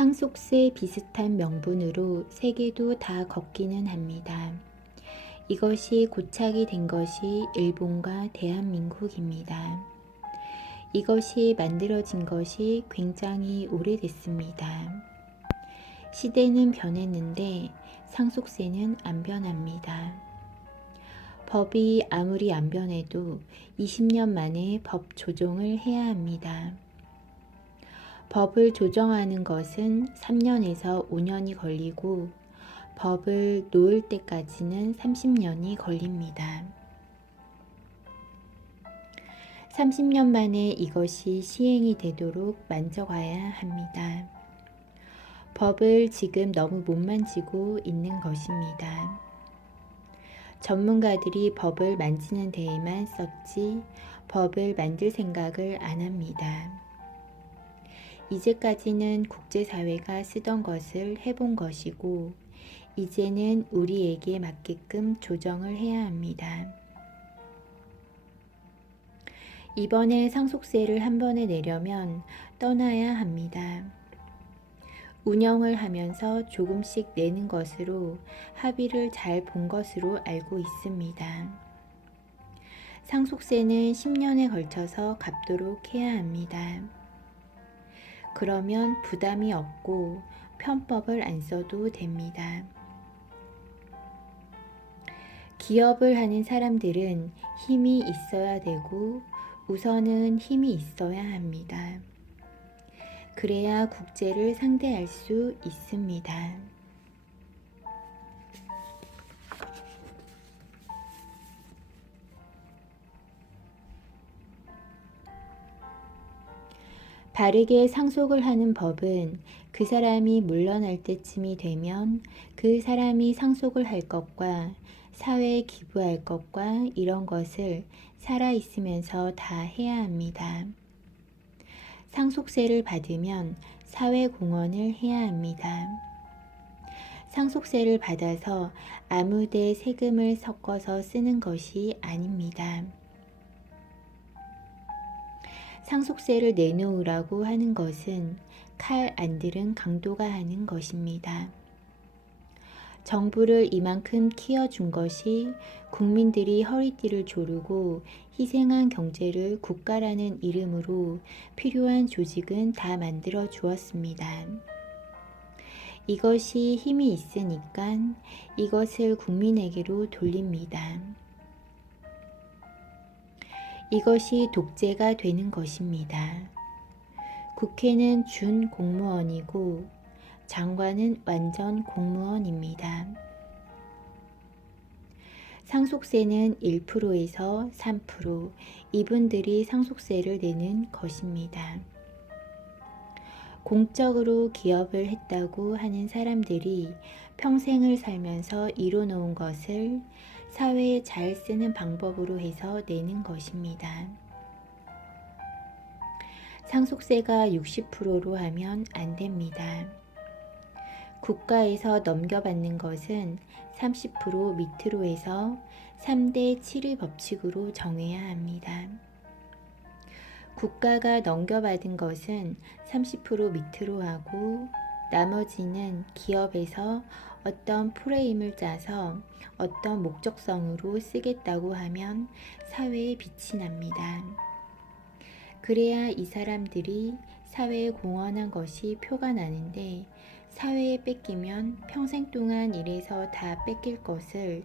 상속세 비슷한 명분으로 세 개도 다 걷기는 합니다. 이것이 고착이 된 것이 일본과 대한민국입니다. 이것이 만들어진 것이 굉장히 오래됐습니다. 시대는 변했는데 상속세는 안 변합니다. 법이 아무리 안 변해도 20년 만에 법 조정을 해야 합니다. 법을 조정하는 것은 3년에서 5년이 걸리고 법을 놓을 때까지는 30년이 걸립니다. 30년 만에 이것이 시행이 되도록 만져가야 합니다. 법을 지금 너무 못 만지고 있는 것입니다. 전문가들이 법을 만지는 데에만 썼지 법을 만들 생각을 안 합니다. 이제까지는 국제사회가 쓰던 것을 해본 것이고 이제는 우리에게 맞게끔 조정을 해야 합니다. 이번에 상속세를 한 번에 내려면 떠나야 합니다. 운영을 하면서 조금씩 내는 것으로 합의를 잘 본 것으로 알고 있습니다. 상속세는 10년에 걸쳐서 갚도록 해야 합니다. 그러면 부담이 없고 편법을 안 써도 됩니다. 기업을 하는 사람들은 힘이 있어야 되고 우선은 힘이 있어야 합니다. 그래야 국제를 상대할 수 있습니다. 바르게 상속을 하는 법은 그 사람이 물러날 때쯤이 되면 그 사람이 상속을 할 것과 사회에 기부할 것과 이런 것을 살아있으면서 다 해야 합니다. 상속세를 받으면 사회공헌을 해야 합니다. 상속세를 받아서 아무데 세금을 섞어서 쓰는 것이 아닙니다. 상속세를 내놓으라고 하는 것은 칼 안 들은 강도가 하는 것입니다. 정부를 이만큼 키워준 것이 국민들이 허리띠를 조르고 희생한 경제를 국가라는 이름으로 필요한 조직은 다 만들어 주었습니다. 이것이 힘이 있으니까 이것을 국민에게로 돌립니다. 이것이 독재가 되는 것입니다. 국회는 준 공무원이고 장관은 완전 공무원입니다. 상속세는 1%에서 3% 이분들이 상속세를 내는 것입니다. 공적으로 기업을 했다고 하는 사람들이 평생을 살면서 이뤄놓은 것을 사회에 잘 쓰는 방법으로 해서 내는 것입니다. 상속세가 60%로 하면 안 됩니다. 국가에서 넘겨받는 것은 30% 밑으로 해서 3대 7의 법칙으로 정해야 합니다. 국가가 넘겨받은 것은 30% 밑으로 하고 나머지는 기업에서 어떤 프레임을 짜서 어떤 목적성으로 쓰겠다고 하면 사회에 빛이 납니다. 그래야 이 사람들이 사회에 공헌한 것이 표가 나는데 사회에 뺏기면 평생 동안 일해서 다 뺏길 것을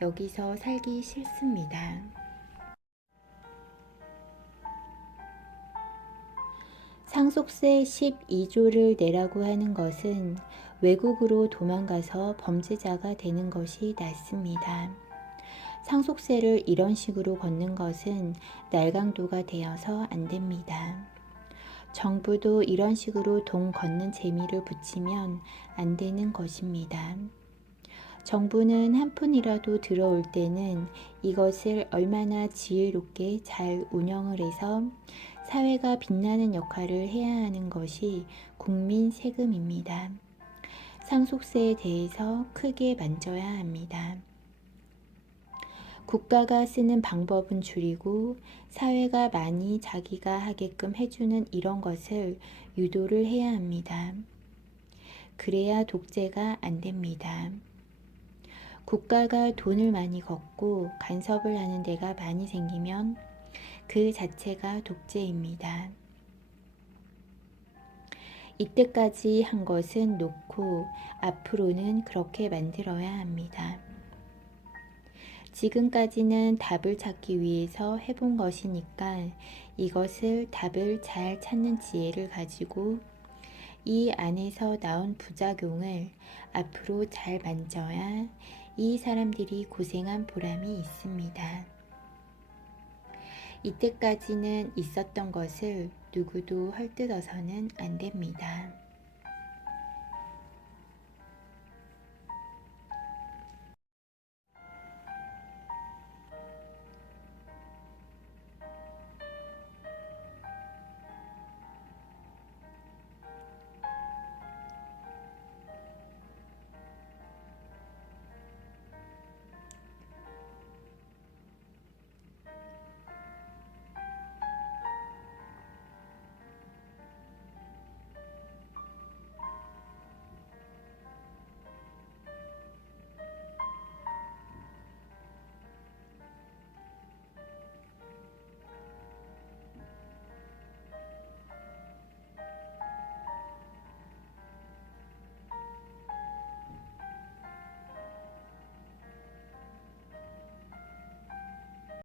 여기서 살기 싫습니다. 상속세 12조를 내라고 하는 것은 외국으로 도망가서 범죄자가 되는 것이 낫습니다. 상속세를 이런 식으로 걷는 것은 날강도가 되어서 안 됩니다. 정부도 이런 식으로 돈 걷는 재미를 붙이면 안 되는 것입니다. 정부는 한 푼이라도 들어올 때는 이것을 얼마나 지혜롭게 잘 운영을 해서 사회가 빛나는 역할을 해야 하는 것이 국민 세금입니다. 상속세에 대해서 크게 만져야 합니다. 국가가 쓰는 방법은 줄이고 사회가 많이 자기가 하게끔 해주는 이런 것을 유도를 해야 합니다. 그래야 독재가 안 됩니다. 국가가 돈을 많이 걷고 간섭을 하는 데가 많이 생기면 그 자체가 독재입니다. 이때까지 한 것은 놓고 앞으로는 그렇게 만들어야 합니다. 지금까지는 답을 찾기 위해서 해본 것이니까 이것을 답을 잘 찾는 지혜를 가지고 이 안에서 나온 부작용을 앞으로 잘 만져야 이 사람들이 고생한 보람이 있습니다. 이때까지는 있었던 것을 누구도 헐뜯어서는 안 됩니다.